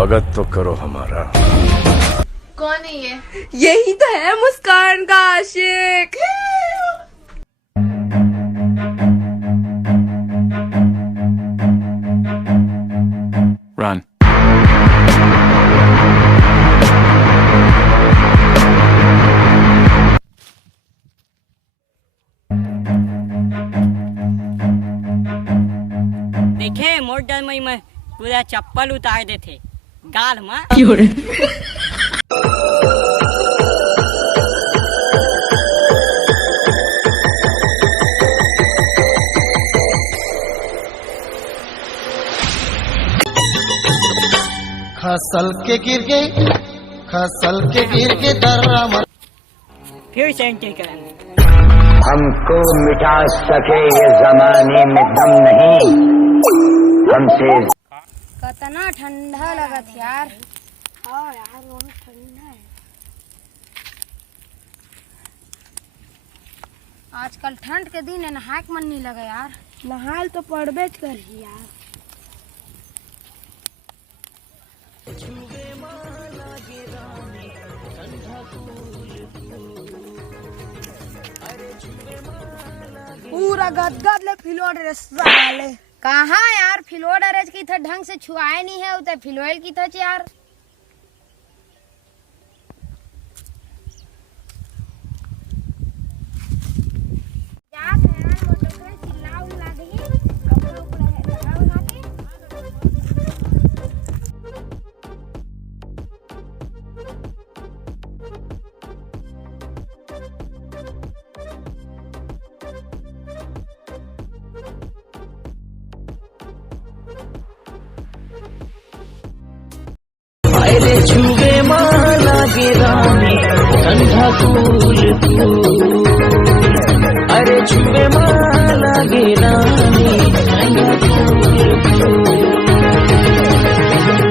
स्वागत तो करो हमारा। कौन है ये? यही तो है मुस्कान का आशिक। Run. देखे मोर डर में पूरा चप्पल उतार देते गाल में। खसल के गिर के दर्रा मर। फिर सेंटी करेंगे। हमको मिटा सके ये जमाने में दम नहीं हमसे। कितना ठंडा लगा यार। हाँ यार बहुत ठंडा है। आजकल ठंड के दिन है, नहाए के मन नहीं लगा यार। नहाल तो पड़बे कर यार। पूरा गदगद ले फिलोड साले। कहाँ यार फिलोड अरेज की था ढंग से छुआए नहीं है उते फिलोल की था यार। अरे छुवे माला गिराने ठंडा फूल फूल। अरे छुवे माला गिराने ठंडा फूल फूल।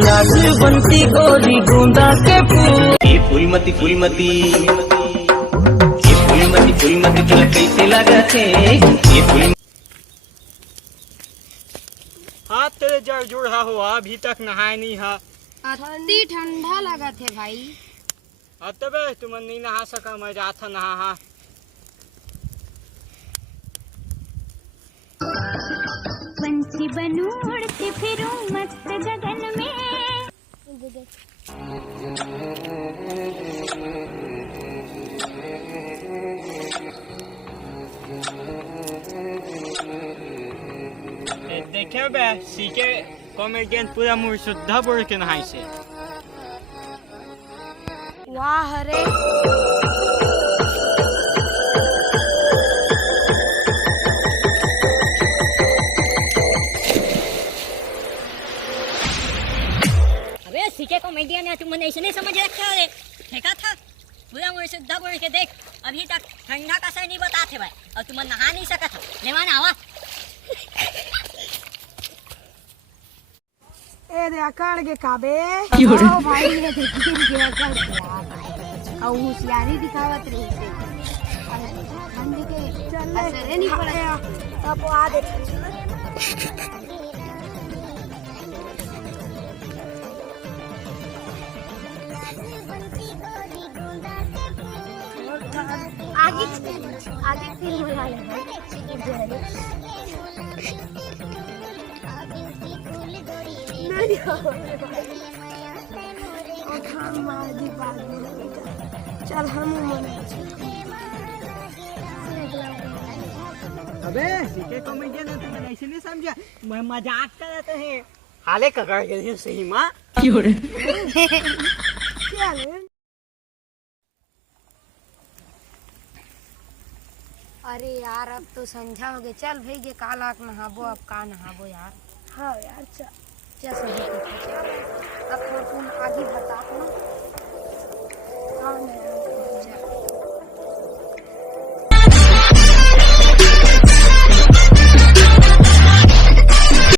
लाल बनती गोरी गोंदा के फूल। ये फूलमती फूलमती ये फूलमती फूलमती तुला कैसे लगा थे ये फूल। हाथ तेरे जड़ जुड़ा हुआ अभी तक नहाए नहीं है। अति ठंडा लगा थे भाई। अब तो बे तुम नहीं नहा सका मैं जाता नहा। पंछी बनूं उड़ती फिरूं मस्त गगन में। देखे बे सीके कॉमेडियन पूरा मुँह शुद्ध बोल के नहाई से। वाह रे अबे सीके कॉमेडियन है तुम ऐसे नहीं समझ रखा रे। देखा था पूरा मुँह शुद्ध बोल के देख अभी तक ठंडा का सही नहीं बताते भाई और तुम नहा नहीं सका था। लेवान आवा ए दे अकड़ के काबे। आओ भाई ये गिर गया कर और होशियारी दिखावत रही से। ठंड के असर नहीं पड़ेगा तब आ दे। आगे फिर मजा लेगा। चल हम अबे सीके कॉमेडियन है तुम ऐसे नहीं समझा मैं मजाक कर रहे हैं। हाले कगड़ गए सही माँ। अरे यार अब तो संझा हो गया। चल भाई ये काला नहाबो अब का नहाबो यार। हाँ यार चल चल सही अब आगे बता। हाँ